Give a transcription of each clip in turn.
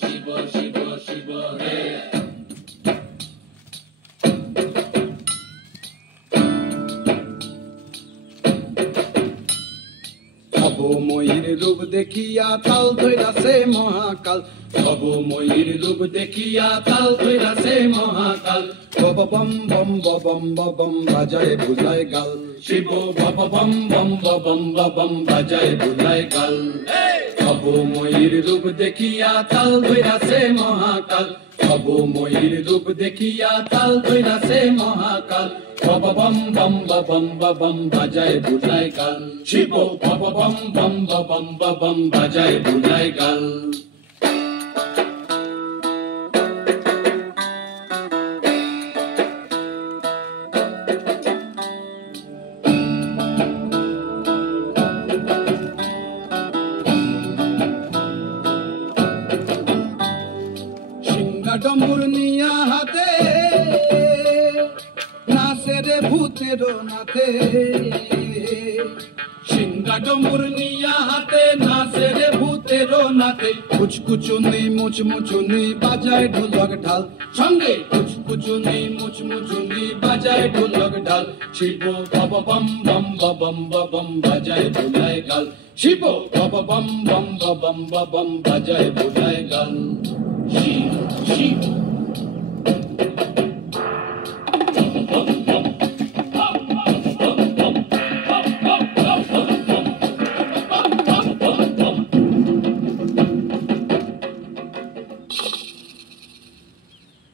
শিব শিব শিব রে। ভবময়ীর রূপ দেখিয়া তাল ধইরাছে মহাকাল, ভবময়ীর রূপ দেখিয়া তাল ধইরাছে মহাকাল। বম বম বম বম বাজায় বুলায় গাল, শিব বব বম বম বম বম বাজায় বুলায় গাল। ভবময়ীর রূপ দেখিয়া তাল ধইরাছে মহাকাল, ভবময়ীর রূপ দেখিয়া তাল ধইরাছে মহাকাল। বব বম বম বম বাজায় বুলায় গাল, শিব বব বম বম বম বাজায় বুলায় গাল। ডম্বুর নিয়া হাতে নাচে রে ভূতের নাথে, সিংহা ডম্বুর নিয়া হাতে নাচে রে ভূতের নাথে। কুচকুচুনি মুচমুচুনি বাজায় ঢোলক ঢাল, সঙ্গে কুচকুচুনি মুচমুচুনি বাজায় ঢোলক ঢাল। শিব বব বম বম বম বাজায় বুলায় গাল, শিব বব বম বম বম বাজায় বুলায় গাল। শিব শিব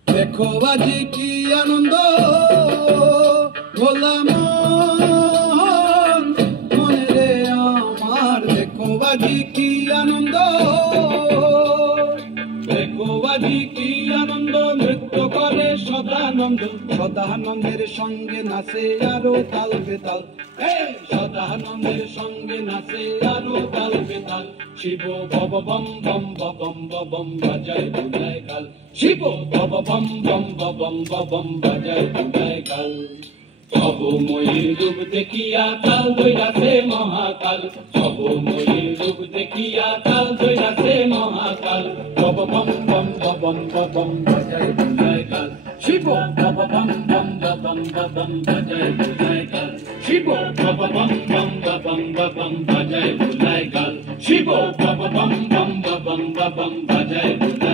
দেখো আজি কি আনন্দ ভোলা মন মনে রে আমার, দেখো আজি কি আনন্দ, দেখো আজি কি আনন্দ, নৃত্য করে সদানন্দ। সদানন্দের সঙ্গে নাচে আরো তাল বেতাল, সদানন্দের সঙ্গে নাচে আরো তাল বেতাল। শিব বব বম বম বাজায় বুলায় গাল, শিব বব বম বম বাজায় বুলায় গাল। ভবময়ীর রূপ দেখিয়া তাল ধইরাছে মহাকাল, ভবময়ীর রূপ দেখিয়া তাল ধইরাছে মহাকাল। বব বম বম বাজায় বুলায় গাল, শিব বব বম বম বাজায় বুলায় গাল, শিব বব বম বম বাজায় বুলায় গাল, শিব বব বম বম বাজায় বুলায়